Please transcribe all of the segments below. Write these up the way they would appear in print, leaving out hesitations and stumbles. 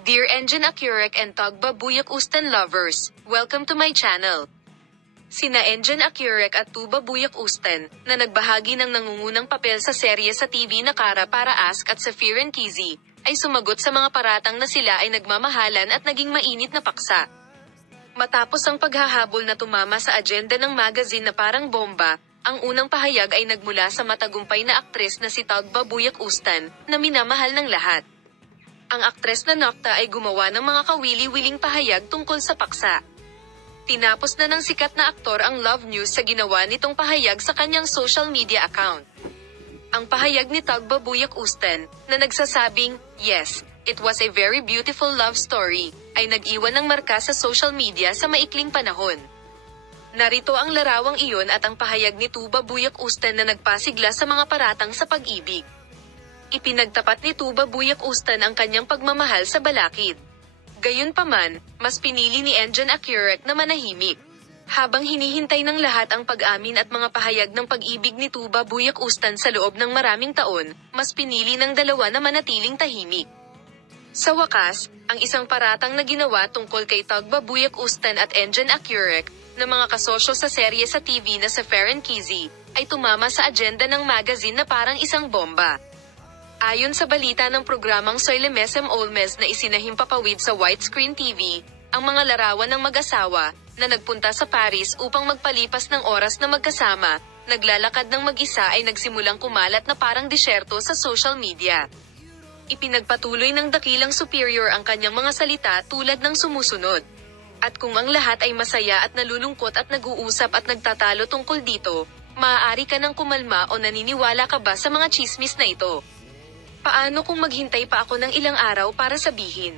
Dear Engin Akyurek and Tugba Buyak Ustan lovers, welcome to my channel. Sina Engin Akyurek at Tuba Buyak Ustan, na nagbahagi ng nangungunang papel sa serye sa TV na Kara Para Ask at sa Fear and Kizzy, ay sumagot sa mga paratang na sila ay nagmamahalan at naging mainit na paksa. Matapos ang paghahabol na tumama sa agenda ng magazine na parang bomba, ang unang pahayag ay nagmula sa matagumpay na aktres na si Tugba Buyak Ustan, na minamahal ng lahat. Ang aktres na Nokta ay gumawa ng mga kawili-wiling pahayag tungkol sa paksa. Tinapos na ng sikat na aktor ang love news sa ginawa nitong pahayag sa kanyang social media account. Ang pahayag ni Tugba Buyak Ustan, na nagsasabing, "Yes, it was a very beautiful love story," ay nag-iwan ng marka sa social media sa maikling panahon. Narito ang larawang iyon at ang pahayag ni Tuba Buyak Ustan na nagpasigla sa mga paratang sa pag-ibig. Ipinagtapat ni Tuba Buyak Ustan ang kanyang pagmamahal sa balakid. Gayunpaman, mas pinili ni Engin Akyurek na manahimik. Habang hinihintay ng lahat ang pag-amin at mga pahayag ng pag-ibig ni Tuba Buyak Ustan sa loob ng maraming taon, mas pinili ng dalawa na manatiling tahimik. Sa wakas, ang isang paratang na ginawa tungkol kay Tugba Buyak Ustan at Engin Akyurek, na mga kasosyo sa serye sa TV na sa Fear and Kizzy, ay tumama sa agenda ng magazine na parang isang bomba. Ayon sa balita ng programang Soylemesem Olmes na isinahimpapawid sa Widescreen TV, ang mga larawan ng mag-asawa, na nagpunta sa Paris upang magpalipas ng oras na magkasama, naglalakad ng mag-isa ay nagsimulang kumalat na parang disyerto sa social media. Ipinagpatuloy ng dakilang superior ang kanyang mga salita tulad ng sumusunod. "At kung ang lahat ay masaya at nalulungkot at nag-uusap at nagtatalo tungkol dito, maaari ka nang kumalma o naniniwala ka ba sa mga chismis na ito? Paano kung maghintay pa ako ng ilang araw para sabihin?"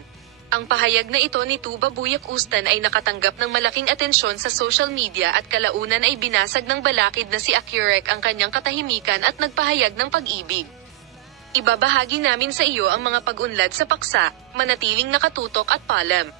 Ang pahayag na ito ni Tuba Buyak Ustan ay nakatanggap ng malaking atensyon sa social media at kalaunan ay binasag ng balakid na si Akyurek ang kanyang katahimikan at nagpahayag ng pag-ibig. Ibabahagi namin sa iyo ang mga pag-unlad sa paksa, manatiling nakatutok at paalam.